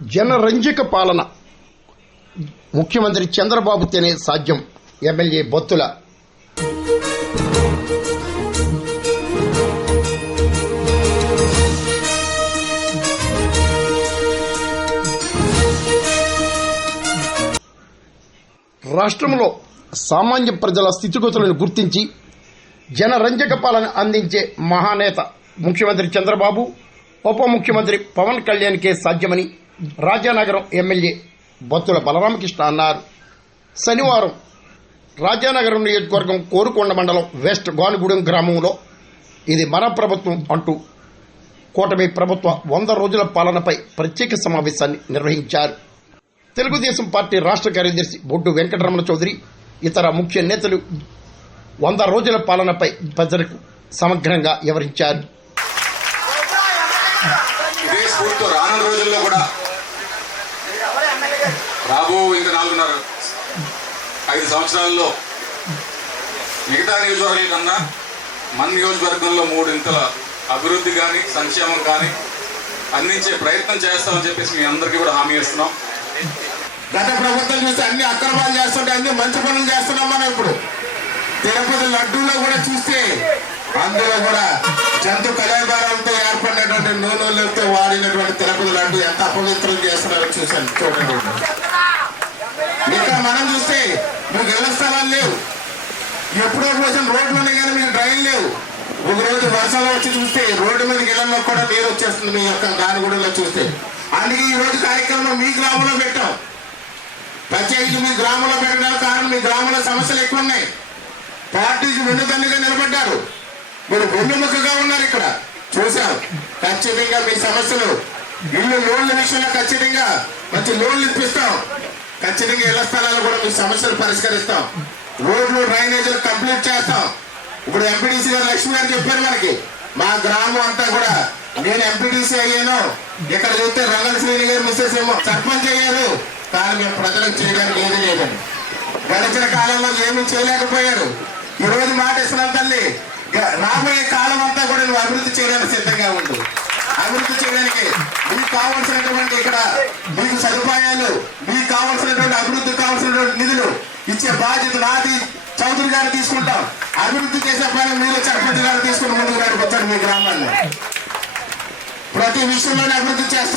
జనరంజక పాలన ముఖ్యమంత్రి చంద్రబాబుతోనే సాధ్యం. ఎమ్మెల్యే బొత్తుల. రాష్ట్రంలో సామాన్య ప్రజల స్థితిగతులను గుర్తించి జనరంజక పాలన అందించే మహానేత ముఖ్యమంత్రి చంద్రబాబు, ఉప ముఖ్యమంత్రి పవన్ కళ్యాణ్కే సాధ్యమని రాజానగరం ఎమ్మెల్యే బొత్తుల బలరామకృష్ణ అన్నారు. శనివారం రాజానగరం నియోజకవర్గం కోరుకొండ మండలం వెస్ట్ గానుగూడెం గ్రామంలో ఇది మన ప్రభుత్వం అంటూ కూటమి ప్రభుత్వ 100 రోజుల పాలనపై ప్రత్యేక సమావేశాన్ని నిర్వహించారు. తెలుగుదేశం పార్టీ రాష్ట్ర కార్యదర్శి బొడ్డు వెంకటరమణ చౌదరి, ఇతర ముఖ్య నేతలు 100 రోజుల పాలనపై ప్రజలకు సమగ్రంగా వివరించారు. రానున్న రోజుల్లో కూడా ఇంకా 4.5 సంవత్సరాల్లో మిగతా నియోజకవర్గాల కన్నా మన నియోజకవర్గంలో 3 ఇంతల అభివృద్ధి కానీ సంక్షేమం కానీ అందించే ప్రయత్నం చేస్తామని చెప్పేసి మీ అందరికీ కూడా హామీ ఇస్తున్నాం. గత ప్రభుత్వం చూస్తే అన్ని అక్రమాలు చేస్తుంటే అన్ని మంచి పనులు చేస్తున్నాం. మనం ఇప్పుడు తిరుపతి లడ్డూలో కూడా చూస్తే అందులో కూడా జంతు కళాభారంతో ఏర్పడినటువంటి నూనెలతో వాడినటువంటి తిరుపతి లడ్డు ఎంత అపవిత్రం చేస్తున్నారో చూసాను. చూడండి, ఇక్కడ మనం చూస్తే మీకు ఇళ్ల స్థలాలు లేవు, ఎప్పుడో కోసం రోడ్లు ఉన్నాయి కానీ మీకు డ్రైన్ లేవు. ఒక రోజు వర్షాలు వచ్చి చూస్తే రోడ్డు మీదకి ఇళ్లలో కూడా నీరు వచ్చేస్తుంది మీ యొక్క గానుగూడలో చూస్తే. అందుకే ఈ రోజు కార్యక్రమం మీ గ్రామంలో పెట్టాం. ప్రత్యేకించి మీ గ్రామంలో పెట్టడానికి కారణం మీ గ్రామంలో సమస్యలు ఎక్కువ ఉన్నాయి. పార్టీకి వెన్నుదన్నుగా నిలబడ్డారు, మీరు వెన్నుముకగా ఉన్నారు. ఇక్కడ చూసాం. ఖచ్చితంగా మీ సమస్యలు ఇల్లు లోన్ల విషయంలో ఖచ్చితంగా మంచి లోన్లు ఇప్పిస్తాం. ఖచ్చితంగా ఇళ్ల స్థలాలు కూడా మీ సమస్యలు పరిష్కరిస్తాం. రోడ్లు డ్రైనేజీలు కంప్లీట్ చేస్తాం. ఇప్పుడు ఎంపీడీసీ గారు లక్ష్మి గారు చెప్పారు మనకి, మా గ్రామం అంతా కూడా నేను ఎంపీడీసీ అయ్యాను. ఇక్కడ చూస్తే రంగన్ శ్రీని గారు మిస్సెస్ ఏమో సర్పంచ్ అయ్యారు, కానీ మేము ప్రజలకు చేయడానికి ఏది లేదండి. గడిచిన కాలంలో ఏమీ చేయలేకపోయారు. ఈ రోజు మాట ఇస్తున్నాం తల్లి, రాబోయే కాలం అంతా కూడా నువ్వు అభివృద్ధి చేయడానికి సిద్ధంగా ఉండు. అభివృద్ధి చేయడానికి మీకు కావాల్సినటువంటి ఇక్కడ మీకు సదుపాయాలు, మీకు కావాల్సినటువంటి అభివృద్ధికి కావాల్సినటువంటి నిధులు ఇచ్చే బాధ్యత నాది, చౌదరి గారు తీసుకుంటాం. అభివృద్ధి చేసే పని మీరు సర్పంచ్ గారు తీసుకుని ముందుకు నడిపించారు. మీ గ్రామాన్ని ప్రతి విషయంలోనే అభివృద్ధి చేస్తారు.